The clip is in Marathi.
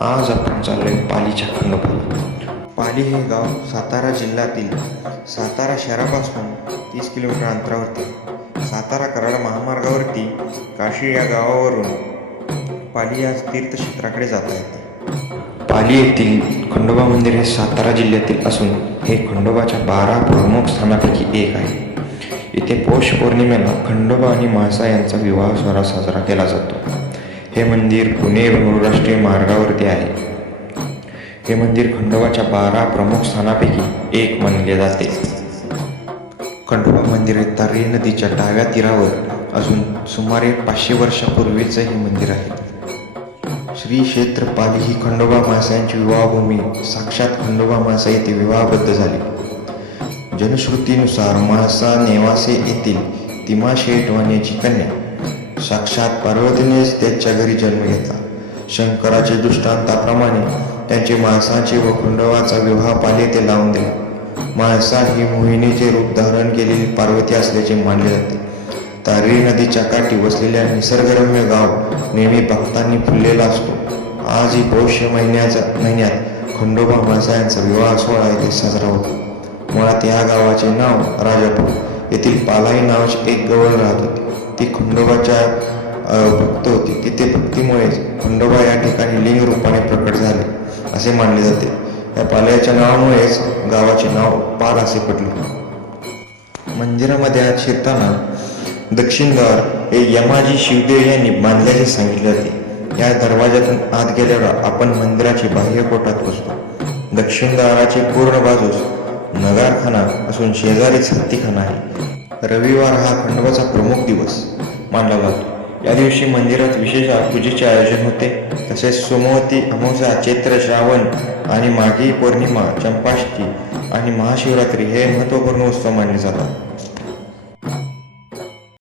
आज आपण चाललोय पालीच्या खंडोबाला. पाली हे गाव सातारा जिल्ह्यातील सातारा शहरापासून 30 किलोमीटर अंतरावरती, सातारा कराड महामार्गावरती काशी या गावावरून पाली या तीर्थक्षेत्राकडे जाता येते. पाली येथील खंडोबा मंदिर हे सातारा जिल्ह्यातील असून हे खंडोबाच्या 12 प्रमुख स्थानापैकी एक आहे. इथे पौष पौर्णिमेला खंडोबा आणि म्हाळसा यांचा विवाह सोहळा साजरा केला जातो. हे मंदिर पुणे बेंगळूर राष्ट्रीय मार्गावरती आहे. हे मंदिर खंडोबाच्या 12 प्रमुख स्थानापैकी एक मानले जाते. खंडोबा मंदिर हे तारी नदीच्या डाव्या तीरावर असून सुमारे 500 वर्षापूर्वीचे हे मंदिर आहे. श्री क्षेत्र पाली ही खंडोबा म्हाळसा यांची विवाहभूमी. साक्षात खंडोबा म्हाळसा येथे विवाहबद्ध झाले. जनश्रुतीनुसार म्हाळसा नेवासे येथील तिमाशेठ वाण्याची कन्या साक्षात पार्वतीनेच त्याच्या घरी जन्म घेतला. शंकराचे दृष्टांताप्रमाणे त्यांचे म्हाळसाचे व खंडोबाचा विवाह पाली येथे लावून दिला. म्हाळसा ही मोहिनीचे रूप धारण केलेली पार्वती असल्याचे मानले जाते. तारी नदीच्या काठी वसलेल्या निसर्गरम्य गाव नेहमी भक्तांनी फुललेला असतो. आजही पौष महिन्यात खंडोबा म्हाळसा यांचा विवाह सोहळा येथे साजरा होतो. मुळात या गावाचे नाव राजापूर येथील पालाई नावाची एक गवळ राहत होती. ती खंडोबाच्या भक्त होती. तिथे भक्तीमुळेच खंडोबा या ठिकाणी लिंग रूपाने प्रकट झाले असे मानले जाते. या पाल्याच्या नावामुळेच गावाचे नाव पाल असे पडले. मंदिरामध्ये आत शिरताना दक्षिणद्वार हे यमाजी शिवदेव यांनी बांधल्याचे सांगितले जाते. या दरवाज्यातून आत गेल्यावर आपण मंदिराची बाह्य कोटात पोचतो. दक्षिणद्वाराची पूर्ण बाजूस नगारखाना असून शेजारीच हत्तीखाना आहे. रविवार हा खंडोबाचा प्रमुख दिवस मानला जातो. या दिवशी मंदिरात विशेष पूजेचे आयोजन होते. तसेच सोमवती अमावस्या, चैत्र श्रावण आणि माघी पौर्णिमा, चंपाष्टमी आणि महाशिवरात्री हे महत्त्वपूर्ण उत्सव मानले जातात.